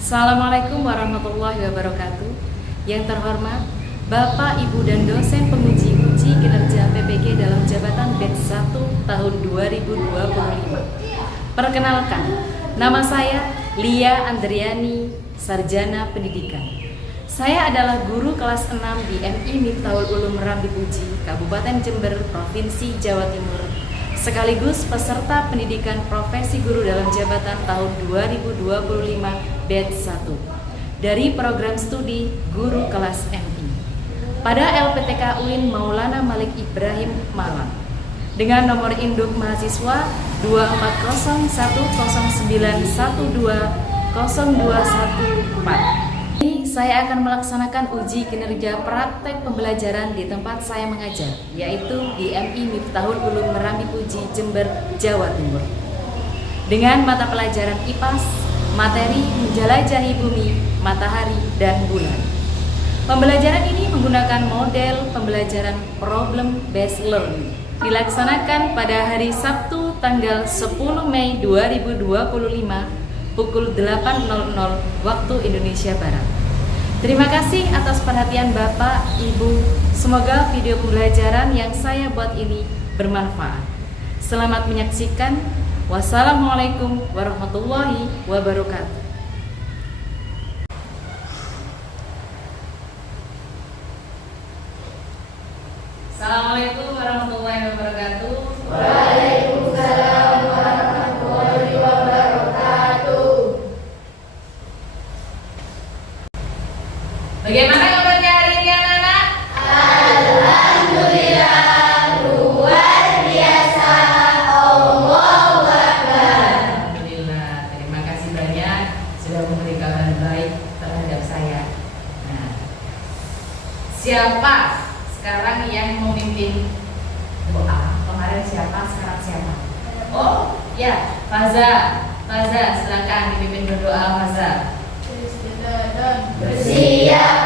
Assalamualaikum warahmatullahi wabarakatuh. Yang terhormat Bapak, Ibu, dan dosen penguji uji kinerja PPG dalam jabatan batch 1 tahun 2025. Perkenalkan, nama saya Lia Andriani, Sarjana Pendidikan. Saya adalah guru kelas 6 di MI Miftahul Ulum Rambi Puji, Kabupaten Jember, Provinsi Jawa Timur, sekaligus peserta pendidikan profesi guru dalam jabatan tahun 2025 batch 1 dari program studi guru kelas MI pada LPTK UIN Maulana Malik Ibrahim Malang dengan nomor induk mahasiswa 24109120214. Ini saya akan melaksanakan uji kinerja praktek pembelajaran di tempat saya mengajar, yaitu di MI Miftahul Ulum Rambi Puji, Jember, Jawa Timur. Dengan mata pelajaran IPAS, materi menjelajahi bumi, matahari, dan bulan. Pembelajaran ini menggunakan model pembelajaran problem based learning. Dilaksanakan pada hari Sabtu tanggal 10 Mei 2025 pukul 8.00 waktu Indonesia Barat. Terima kasih atas perhatian Bapak, Ibu. Semoga video pembelajaran yang saya buat ini bermanfaat. Selamat menyaksikan. Wassalamualaikum warahmatullahi wabarakatuh. Assalamualaikum warahmatullahi wabarakatuh. Waalaikumsalam warahmatullahi wabarakatuh. Bagaimana kabarnya hari ini anak-anak? Alhamdulillah, luar biasa. Allahu Akbar. Alhamdulillah, terima kasih banyak sudah memberi kabar baik terhadap saya. Nah, siapa sekarang yang memimpin doa? Kemarin siapa, sekarang siapa? Oh, ya, Faza. Faza, silakan dipimpin berdoa, Faza. Bersiap.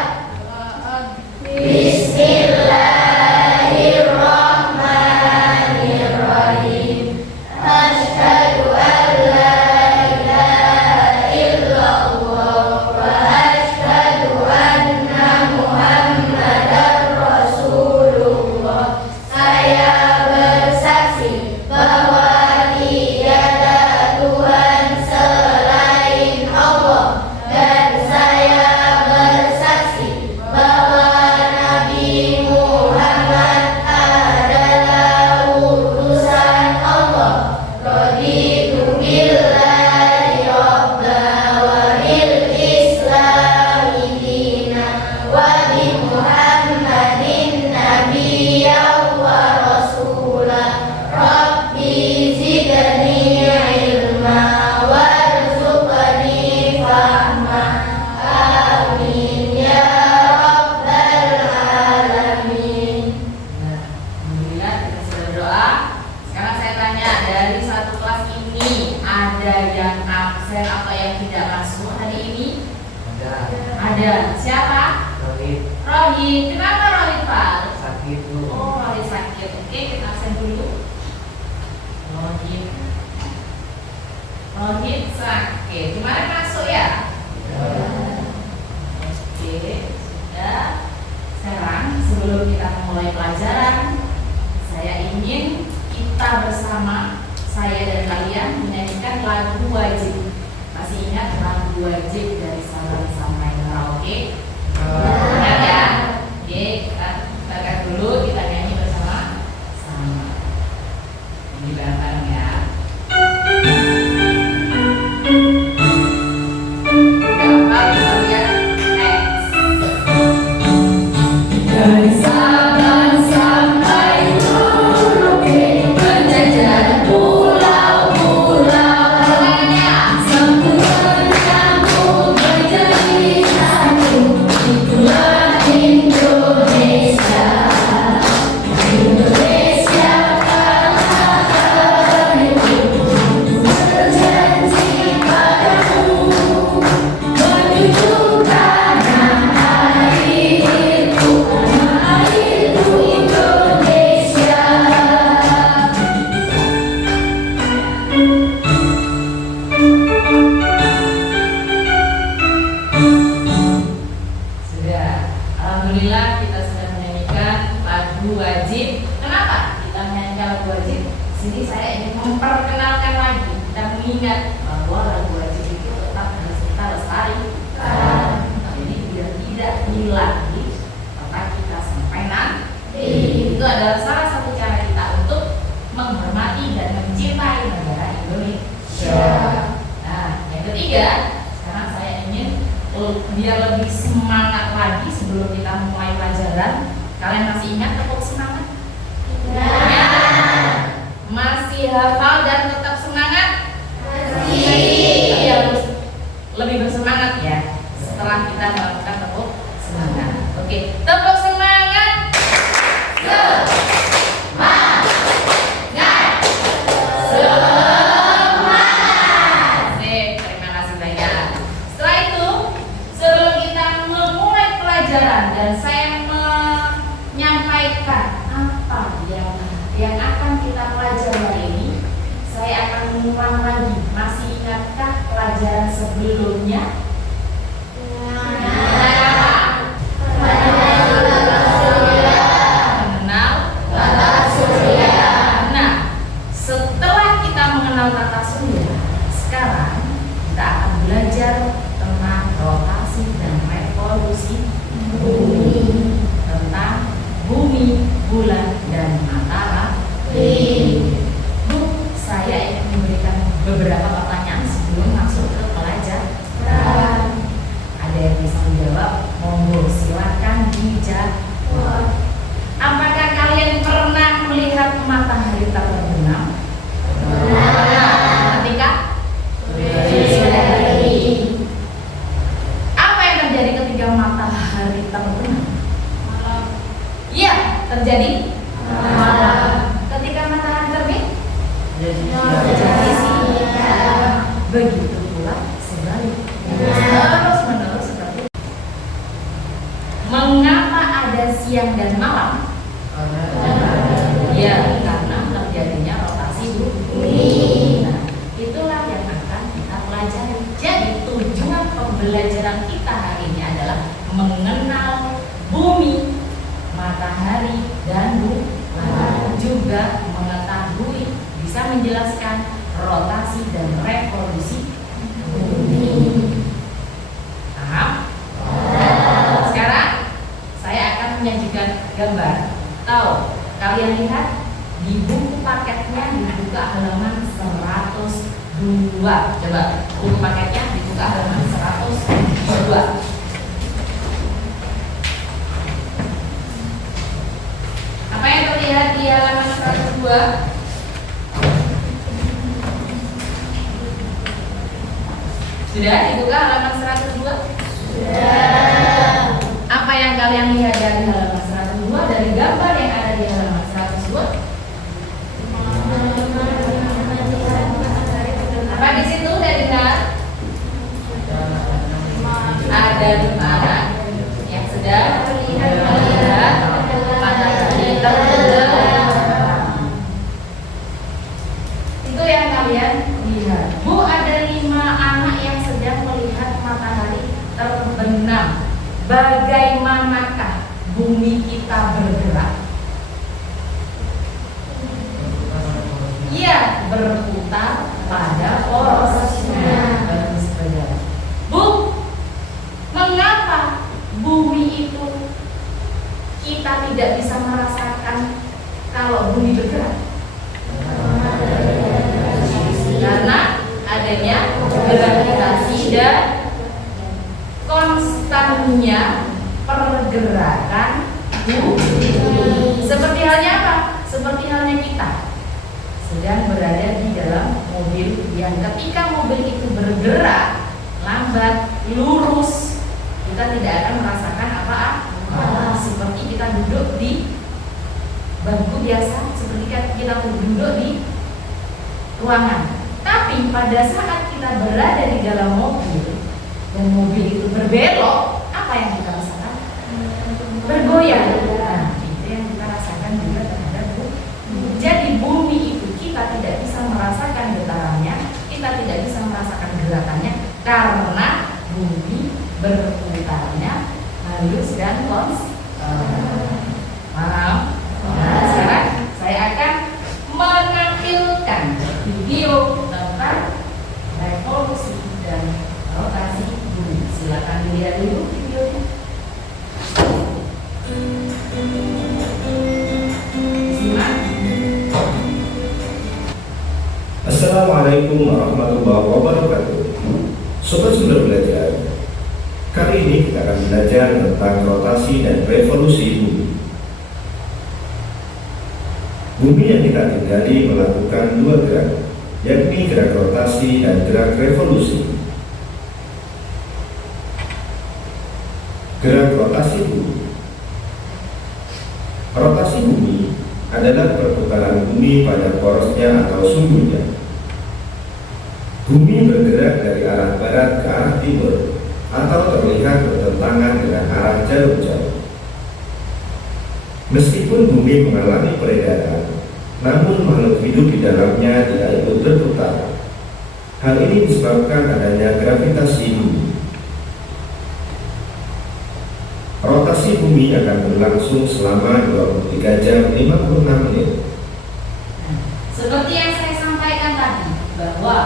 Bismillahirrahmanirrahim. Asyhadu an la ilaha illallah wa asyhadu anna Muhammadar Rasulullah. Saya bersaksi bahwa tiada Tuhan selain Allah, dan saya bersaksi bahwa Nabi Muhammad adalah utusan Allah. Raditu billahi rabba wa bil islami dina wa bi Muhammadin nabiyya wa rasula. Rabbi zidni ilma warzuqni fahma. Amin ya rabbal alamin. Nah, alhamdulillah kita sudah berdoa. Sekarang saya tanya, dari satu kelas ini ada yang absen atau yang tidak masuk hari ini? Ada. Siapa? Rohit. Kenapa Rohit, Pak? Sakit Bu. Oh, Rohit sakit. Oke, kita absen dulu. Rohit. Rohit sakit. Kemarin masuk ya? Oke, sudah. Sekarang sebelum kita memulai pelajaran, saya ingin kita bersama, saya dan kalian, menyanyikan lagu wajib. Masih ingat lagu wajib dari Sabang sampai Merauke? Ingat ya? Oke, kita dengarkan dulu, kita nyanyi bersama-sama. Ini bareng-bareng ya. Bapak bisa lihat next. Dari Sabang sampai Merauke, menjajah pulau-pulau lainnya, sempurna nyambung menjadi satu. Itulah Indonesia. Indonesia tanahku, berjanji padamu, menuju tanah airku, tanah biar lebih semangat lagi sebelum kita mulai pelajaran. Kalian masih ingat tepuk semangat? Ya. Masih hafal dan tetap semangat? Masih. Iya, lebih bersemangat ya setelah kita melakukan tepuk semangat. Oke, tepuk semangat. Dan saya menyampaikan apa yang akan kita pelajari hari ini. Saya akan mengulang lagi. Masih ingatkah pelajaran sebelumnya? Mengenal tata surya. Nah, setelah kita mengenal tata surya, sekarang kita akan belajar tentang rotasi dan revolusi bumi, tentang bumi, bulan, dan matahari. Bu, saya ingin memberikan beberapa pertanyaan sebelum masuk ke pelajaran. Ada yang bisa menjawab? Monggo, silakan dijawab. Apakah kalian pernah melihat matahari terbenam? Ketika apa yang terjadi ketika matahari terbenam? Iya, terjadi malam. Ketika matahari terbit, terjadi siang. Begitu pula sebalik. Terus menerus seperti itu. Mengapa ada siang dan malam? Ya, karena terjadinya rotasi bumi. Nah, itulah yang akan kita pelajari. Jadi tujuan pembelajaran kita hari ini adalah mengenal bumi, matahari, dan bulan, juga mengetahui, bisa menjelaskan rotasi dan revolusi bumi. Paham? Sekarang saya akan menyajikan gambar. Tahu? Kalian lihat di buku paketnya dibuka halaman 102. Coba buku paketnya dibuka halaman 102. Apa yang terlihat di halaman 102? Sudah dibuka halaman 102? Sudah. Apa yang kalian lihat dari halaman 102, dari gambar yang ada di halaman 102? Apa di situ dari benar? Ada 5 anak yang sedang melihat matahari terbenam. Itu yang kalian lihat. Bu, ada 5 anak yang sedang melihat matahari terbenam. Bagaimanakah bumi kita bergerak? Iya, berputar pada porosnya. Bu, mengapa bumi itu kita tidak bisa merasakan kalau bumi bergerak? Karena adanya gravitasi dan konstannya pergerakan bumi. Seperti halnya apa? Seperti halnya kita sedang berada di dalam mobil yang ketika mobil itu bergerak lambat, lurus, kita tidak akan merasakan apa-apa. Seperti kita duduk di bangku biasa, seperti kita duduk di ruangan. Tapi pada saat kita berada di dalam mobil dan mobil itu berbelok, apa yang kita rasakan? Bergoyang. Nah, itu yang kita rasakan juga terhadap bumi. Jadi bumi itu kita tidak bisa merasakan getarannya, kita tidak bisa merasakan gerakannya karena bumi berputarnya halus dan konstan. Paham? Nah, sekarang saya akan menampilkan video tentang revolusi dan rotasi bumi. Silakan dilihat dulu videonya. Simak. Assalamualaikum warahmatullahi wabarakatuh. Sobat Sumber Belajar, Kali ini kita akan belajar tentang rotasi dan revolusi bumi. Bumi yang kita tinggali melakukan dua gerak, yakni gerak rotasi dan gerak revolusi. Gerak rotasi bumi. Rotasi bumi adalah perputaran bumi pada porosnya atau sumbunya. Bumi bergerak dari arah barat ke arah timur atau terlihat bertentangan dengan arah jarum jauh. Meskipun bumi mengalami peredaran, namun makhluk hidup di dalamnya tidak ikut berputar. Hal ini disebabkan adanya gravitasi bumi. Rotasi bumi akan berlangsung selama 23 jam 56 menit. Seperti yang saya sampaikan tadi, bahwa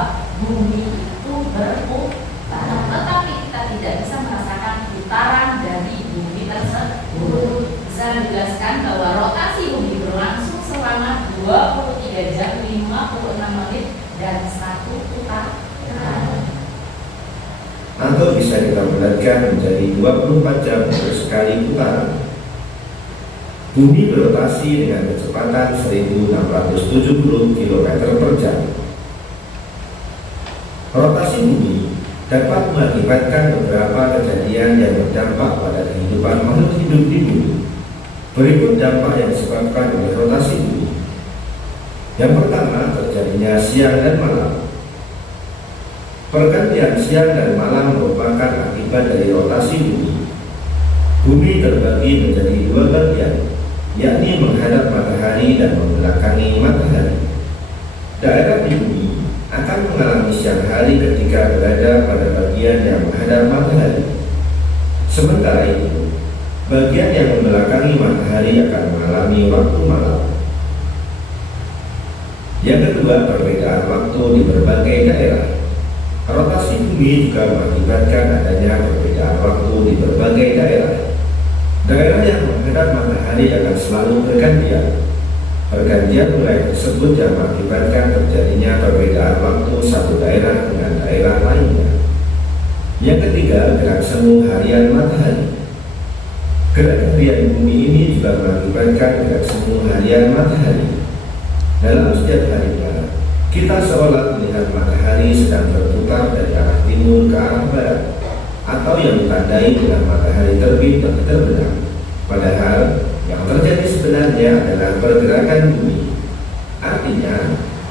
bumi itu berputar, tetapi kita tidak bisa merasakan putaran dari bumi tersebut. Bisa dijelaskan bahwa rotasi bumi berlangsung selama 23 jam 56 menit dan 1 putaran. Atau bisa kita bulatkan menjadi 24 jam sekali putaran. Bumi berotasi dengan kecepatan 1670 km per jam. Rotasi bumi dapat mengakibatkan beberapa kejadian yang berdampak pada kehidupan makhluk hidup di bumi. Berikut dampak yang disebabkan oleh rotasi bumi. Yang pertama, terjadinya siang dan malam. Pergantian siang dan malam merupakan akibat dari rotasi bumi. Bumi terbagi menjadi dua bagian, yakni menghadap matahari dan membelakangi matahari. Daerah di bumi akan mengalami siang hari ketika berada pada bagian yang menghadap matahari. Sementara itu, bagian yang membelakangi matahari akan mengalami waktu malam. Yang kedua, perbedaan waktu di berbagai daerah. Rotasi bumi juga mengakibatkan adanya perbedaan waktu di berbagai daerah. Daerah yang menghadap matahari akan selalu bergantian. Pergantian wilayah tersebut yang mengakibatkan terjadinya perbedaan waktu satu daerah dengan daerah lainnya. Yang ketiga, gerak semu harian matahari. Gerak harian bumi ini juga mengakibatkan gerak semu harian matahari. Dalam setiap harinya, kita seolah melihat matahari sedang berputar dari arah timur ke arah barat, atau yang ditandai dengan matahari terbit dan terbenam. Padahal yang terjadi sebenarnya adalah pergerakan bumi. Artinya,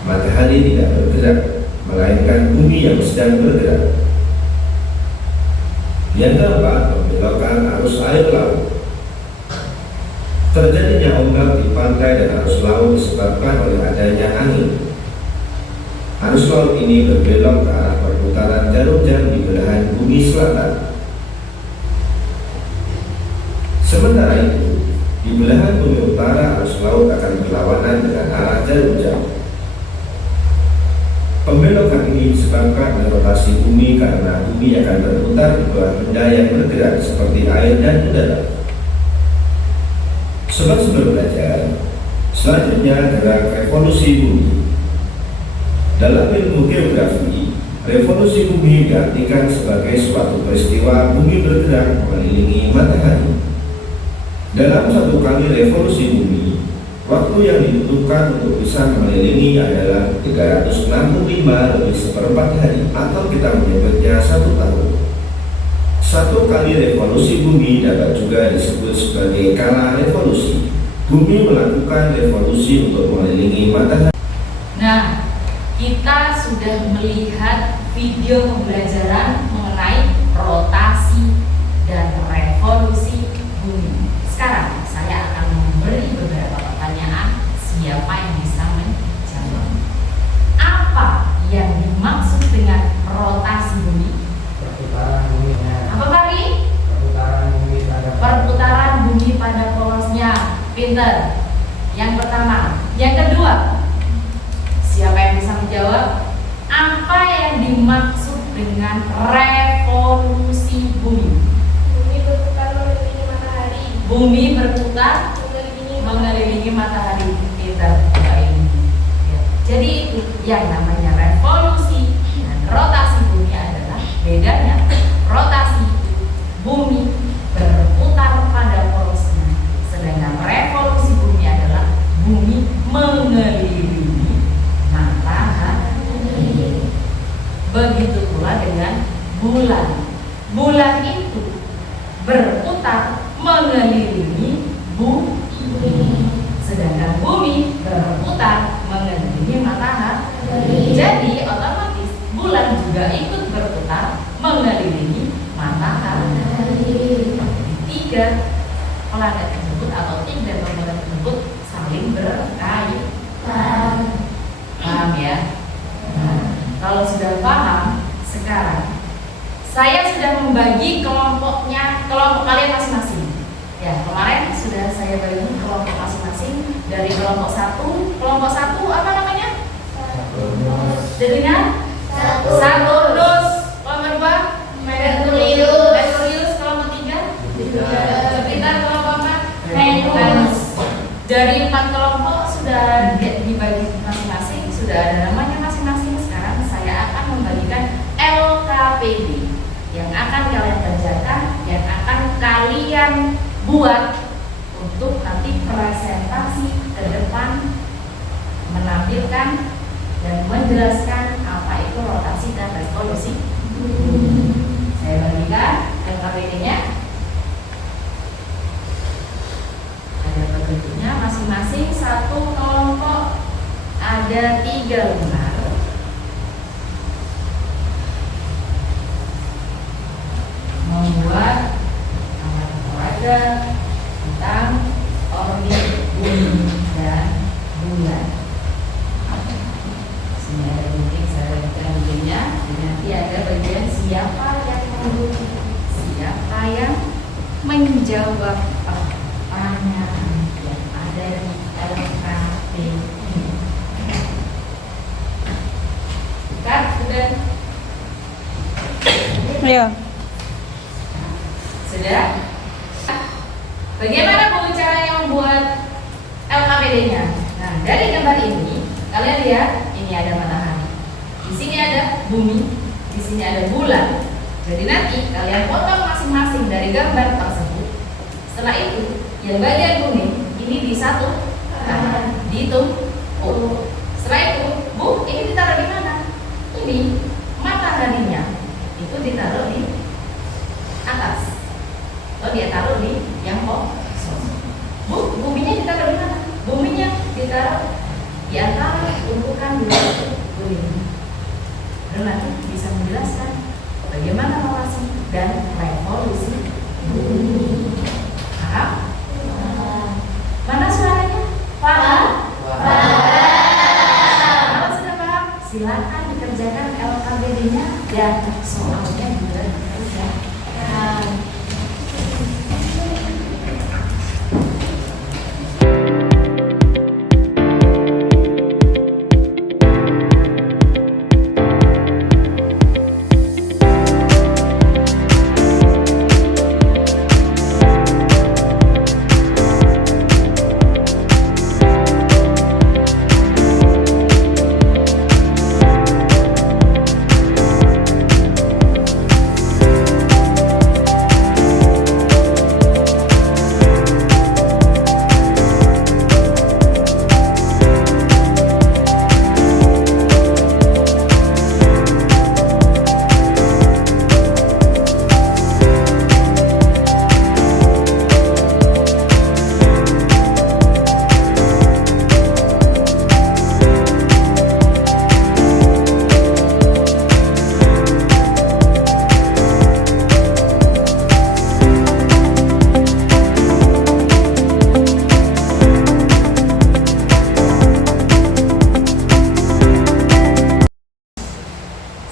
matahari tidak bergerak, melainkan bumi yang sedang bergerak. Yang keempat, membelokkan arus air laut. Terjadinya ombak di pantai dan arus laut disebabkan oleh adanya angin. Arus laut ini berbelok ke arah perputaran jarum jam di belahan bumi selatan. Sementara itu, di belahan bumi utara arus laut akan berlawanan dengan arah jarum jam. Pembelokan ini disebabkan oleh rotasi bumi karena bumi akan berputar di bawah benda yang bergerak seperti air dan udara. Sobat-sobat belajar, selanjutnya gerak revolusi bumi. Dalam ilmu geografi, revolusi bumi diartikan sebagai suatu peristiwa bumi bergerak mengelilingi matahari. Dalam satu kali revolusi bumi, waktu yang dibutuhkan untuk bisa mengelilingi adalah 365 hari, atau kita menyebutnya 1 tahun. Satu kali revolusi bumi dapat juga disebut sebagai kala revolusi. Bumi melakukan revolusi untuk mengelilingi matahari. Nah, kita sudah melihat video pembelajaran mengenai rotasi dan revolusi bumi. Sekarang saya akan memberi beberapa pertanyaan. Siapa yang bisa menjawab? Apa yang dimaksud dengan rotasi bumi? Perputaran bumi. Apa tadi? Perputaran bumi pada Perputaran bumi pada porosnya. Pinter. Yang pertama. Yang kedua, siapa yang bisa menjawab? Apa yang dimaksud dengan revolusi bumi? Bumi berputar mengelilingi matahari. Bumi berputar mengelilingi matahari. Pinter. Ya. Jadi itu yang namanya revolusi dan rotasi bumi adalah bedanya. Rotasi itu bulan itu berputar mengelilingi bumi, sedangkan bumi berputar mengelilingi matahari. Jadi otomatis bulan juga ikut berputar mengelilingi matahari. Tiga planet tersebut atau tiga planet tersebut saling berkaitan. Paham ya? Nah, kalau sudah paham, sekarang saya sudah membagi kelompok kalian masing-masing. Ya, kemarin sudah saya bagi kelompok masing-masing dari kelompok satu apa namanya? Dengan Saturnus. Kelompok dua Merkurius. Kelompok tiga Jupiter. Kelompok empat Venus. Dari 4 kelompok sudah dibagi masing-masing, sudah ada namanya masing-masing. Sekarang saya akan membagikan LKPD yang akan kalian kerjakan, yang akan kalian buat untuk nanti presentasi ke depan, menampilkan dan menjelaskan apa itu rotasi dan revolusi. Saya bagikan LKPD-nya. Ada bentuknya masing-masing. Satu kelompok ada 3 lembar. Membuat olahraga tentang orbit bumi dan bulan. Sini ada gunting, saya bagikan guntingnya. Nanti ada bagian siapa yang menjawab pertanyaan yang ada di LKPD. Bukan, sudah? Iya. Sudah? Bagaimana Bu caranya membuat LKPD-nya? Nah, dari gambar ini, kalian lihat, ini ada matahari, di sini ada bumi, di sini ada bulan. Jadi nanti kalian potong masing-masing dari gambar tersebut. Setelah itu, yang bagian kuning ini disatukan, ditumpuk. Setelah itu, Bu, ini ditaruh di mana? Ini mataharinya itu ditaruh di atas. Atau dia taruh di yang kosong. Bu, buminya ditaruh di mana? Buminya ditaruh di antara tumpukan dua ini. Dan nanti bisa menjelaskan bagaimana rotasi dan revolusi bumi. Paham? Mana suaranya? Paham? Kalau sudah paham, silakan dikerjakan LKPD-nya dan soalnya juga dikerjakan.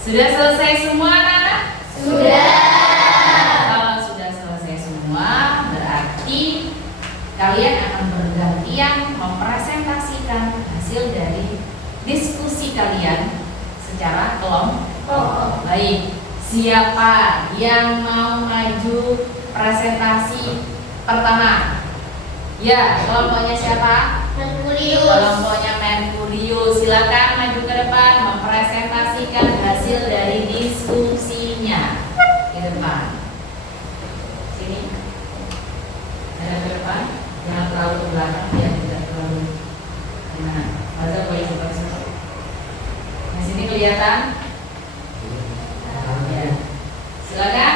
Sudah selesai semua, anak-anak? Sudah. Kalau sudah selesai semua, berarti kalian akan bergantian mempresentasikan hasil dari diskusi kalian secara kelompok. Baik, siapa yang mau maju presentasi pertama? Ya, kelompoknya siapa? Kelompoknya Merkurius. Silakan maju ke depan mempresentasikan hasil dari diskusinya. Ke depan. Sini. Ada ke depan. Jangan terlalu ke belakang ya, tidak terlalu. Gimana? Baca boleh coba satu. Di sini kelihatan? Ya. Silakan.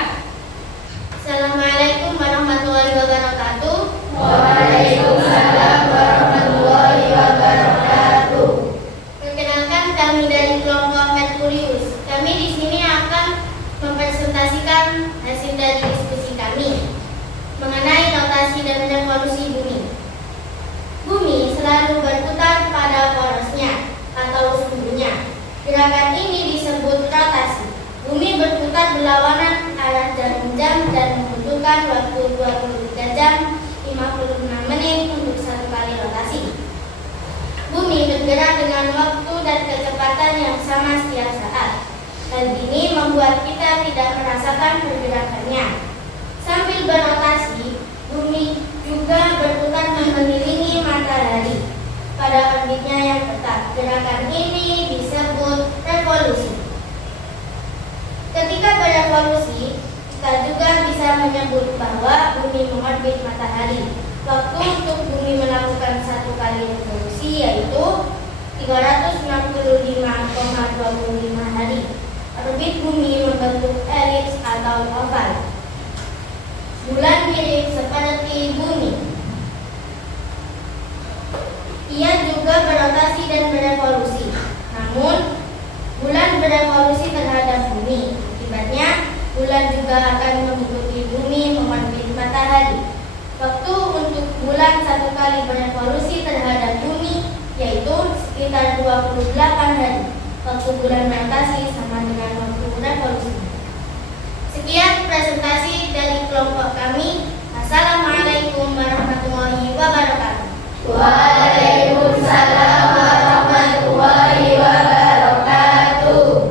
membutuhkan waktu 23 jam 56 menit untuk satu kali rotasi. Bumi bergerak dengan waktu dan kecepatan yang sama setiap saat. Hal ini membuat kita tidak merasakan pergerakannya. Sambil berotasi, bumi juga berputar mengelilingi matahari pada orbitnya yang tetap. Gerakan ini disebut revolusi. Ketika berevolusi, kita juga bisa menyebut bahwa bumi mengorbit matahari. Waktu untuk bumi melakukan satu kali revolusi yaitu 365,25 hari. Orbit bumi membentuk elips atau oval. Bulan mirip seperti bumi. Ia juga berotasi dan berevolusi. Namun, bulan berevolusi terhadap bumi. Akibatnya, bulan juga akan mengikuti bumi mengorbit matahari. Waktu untuk bulan satu kali berevolusi terhadap bumi yaitu sekitar 28 hari. Waktu bulan berotasi sama dengan waktu revolusi. Sekian presentasi dari kelompok kami. Assalamualaikum warahmatullahi wabarakatuh. Waalaikumsalam warahmatullahi wabarakatuh.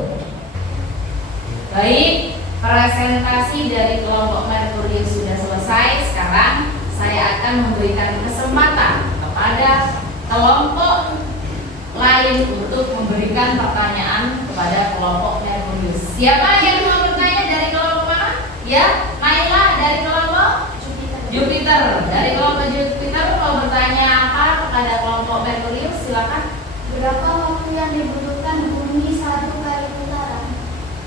Baik, presentasi dari kelompok Merkurius sudah selesai. Sekarang saya akan memberikan kesempatan kepada kelompok lain untuk memberikan pertanyaan kepada kelompok Merkurius. Siapa yang mau bertanya dari kelompok mana? Ya, Naila dari kelompok Jupiter. Dari kelompok Jupiter mau bertanya apa kepada kelompok Merkurius? Silakan. Berapa waktu yang dibutuhkan bumi satu kali putaran?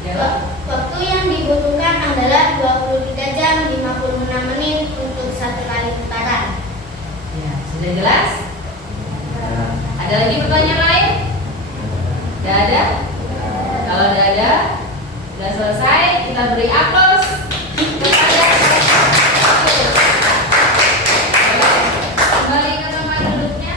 Jawab. Waktu yang dibutuhkan adalah 23 jam 56 menit untuk satu kali putaran. Ya, sudah jelas? Ada lagi pertanyaan lain? Tidak ada? Kalau tidak ada, sudah selesai. Kita beri aplaus kepada kembali ke tempat duduknya.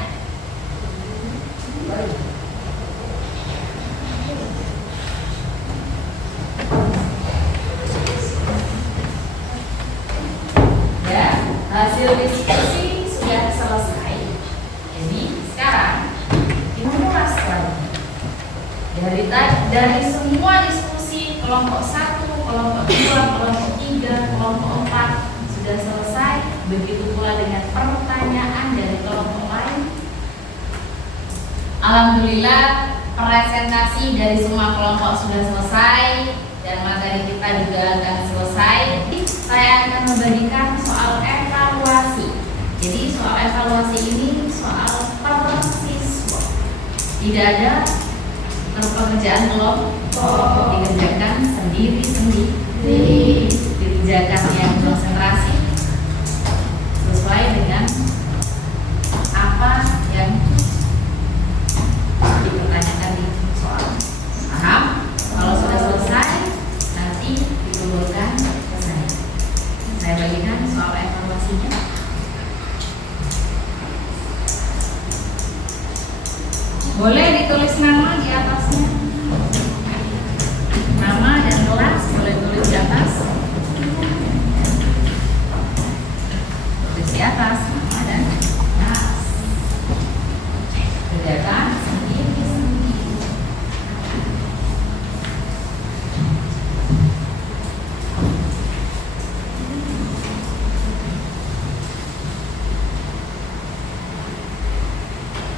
Ya, hasil diskusi sudah selesai. Jadi sekarang kita ulas lagi dari semua diskusi kelompok 1, kelompok 2, kelompok 3, kelompok 4 sudah selesai. Begitu pula dengan pertanyaan dari kelompok lain. Alhamdulillah presentasi dari semua kelompok sudah selesai dan materi kita juga akan selesai. Saya akan membagikan soal evaluasi. Jadi soal evaluasi ini soal per siswa. Tidak ada pekerjaan kelompok, dikerjakan sendiri-sendiri, dikerjakan yang konsentrasi sesuai dengan apa yang dipertanyakan di soal. Paham? Kalau sudah selesai, nanti dikumpulkan ke saya. Saya bagikan soal evaluasinya. Boleh ditulis nama di atasnya. Nama dan kelas boleh tulis di atas. Tulis di atas nama dan kelas. Kerjakan sendiri-sendiri.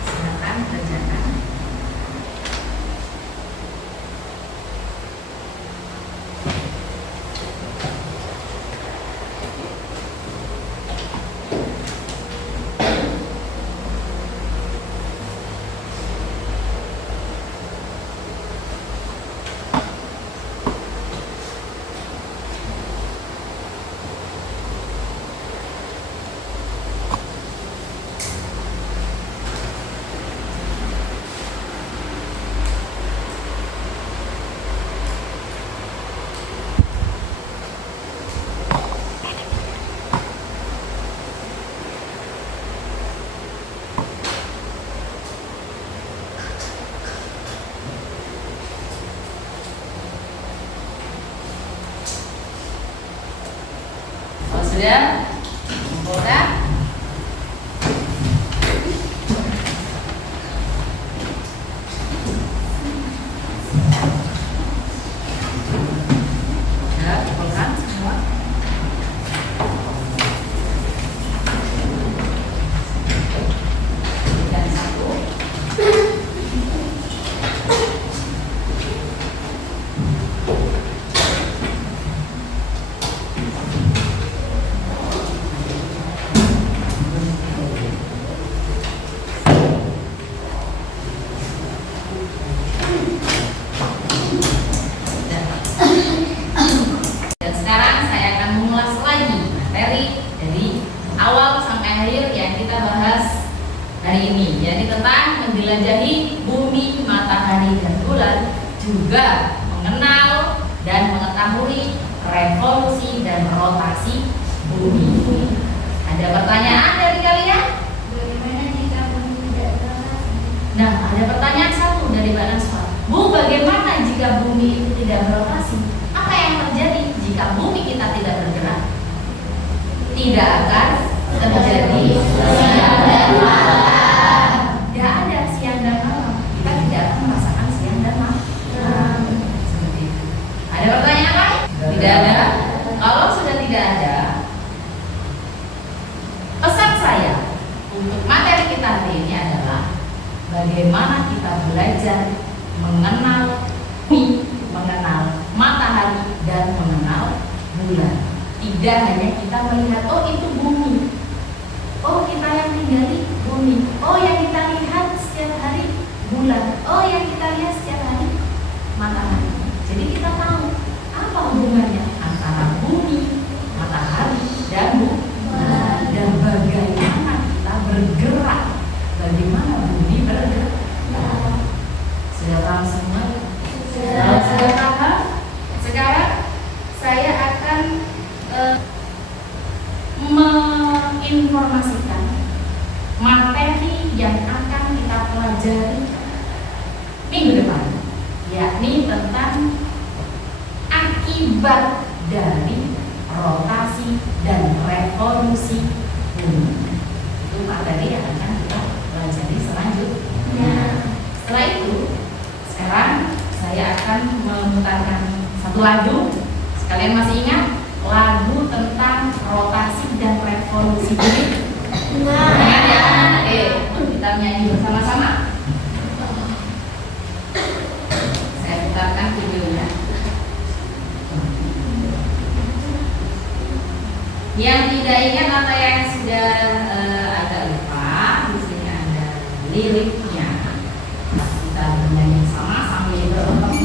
Silakan kerjakan. sudah kumpulkan. Sudah kumpulkan semua. Dan satu. Dan sekarang saya akan mengulas lagi materi dari awal sampai akhir yang kita bahas hari ini, yakni tentang menjelajahi bumi, matahari, dan bulan, juga mengenal dan mengetahui revolusi dan rotasi bumi. Ada pertanyaan dari kalian? Bagaimana jika bumi tidak berotasi? Nah, ada pertanyaan satu dari Mbak Naswa. Bu, bagaimana jika bumi itu tidak berotasi? Apa yang terjadi jika bumi kita tidak bergerak? Tidak akan terjadi siang dan malam. Tidak ada siang dan malam. Kita tidak akan merasakan siang dan malam. Seperti itu. Ada pertanyaan lain? Tidak ada. Kalau sudah tidak ada, pesan saya untuk materi kita hari ini adalah bagaimana kita belajar mengenal bumi, mengenal matahari, dan mengenal bulan. Tidak hanya kita melihat, oh itu bumi, oh kita yang tinggali bumi, oh yang kita lihat setiap hari bulan, oh yang kita lihat setiap hari matahari. Jadi kita tahu apa hubungannya antara bumi, matahari, dan bulan, dan bagaimana kita bergerak, bagaimana bumi bergerak. Sudah paham semua? Kalau sudah paham, sekarang saya akan menginformasikan materi yang akan kita pelajari minggu depan, yakni tentang akibat dari rotasi dan revolusi bumi. Itu materi yang akan kita pelajari selanjutnya. Setelah itu, sekarang saya akan memutarkan satu lagu. Sekalian masih ingat lagu tentang rotasi dan revolusi bumi? Ingat ya? Oke, kita nyanyi bersama-sama. Saya putarkan videonya. Yang tidak ingat atau yang sudah agak lupa, di sini ada liriknya. Kita bernyanyi sama sambil bertepuk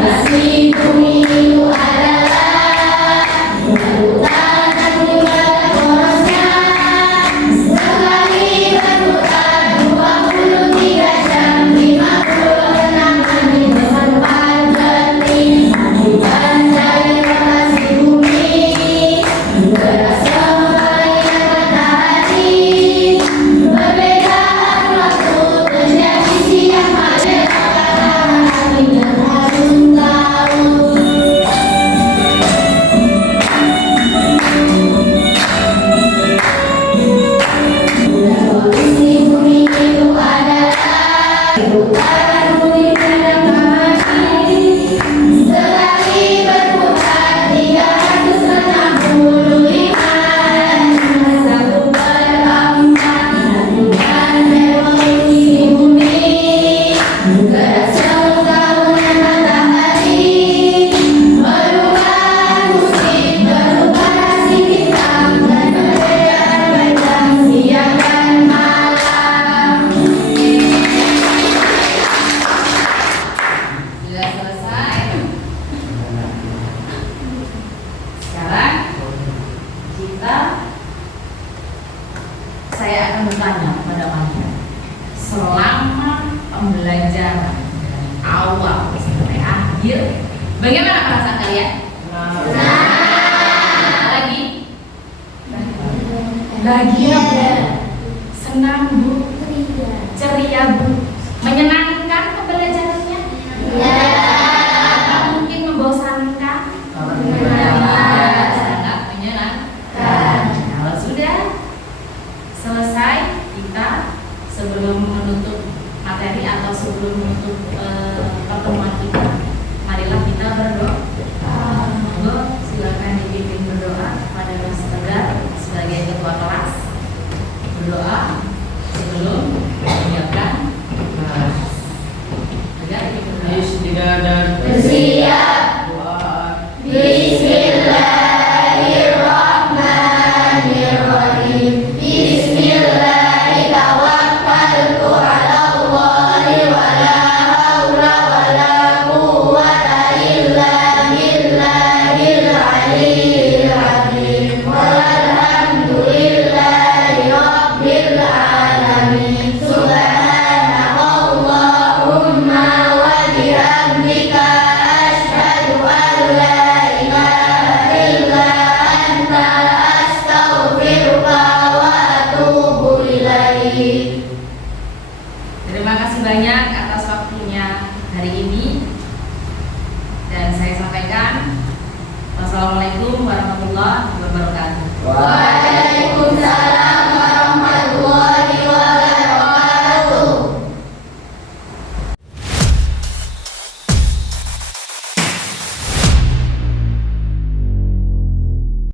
Nasi bumi itu adalah lautan dan gimana porosnya. Sekali berputar 23 jam. hadir. Bagaimana perasaan kalian? Lagi? Senang Bu, ceria Bu, menyenangkan pembelajarannya? Apakah mungkin membosankan? Sangat menyenangkan. Kalau sudah selesai, kita sebelum menutup materi atau sebelum menutup pertemuan kita, marilah kita berdoa. Monggo silakan dipimpin berdoa pada Mas Tegar sebagai ketua kelas. Berdoa sebelum menyiapkan kelas. Tegar dipimpin berdoa. Bersiap. Bismillahirrahmanirrahim. Bismillahi tawakkaltu 'alallahi wa la haula wa la quwwata illa billahil 'aliyyil 'azim. Walhamdulillahi rabbil 'alamin. Subhanakallahumma wa bihamdika asyhadu an la ilaha illa anta astaghfiruka wa atubu ilaik. Terima kasih banyak atas waktunya hari ini, dan saya sampaikan wassalamualaikum warahmatullahi wabarakatuh. Waalaikumsalam.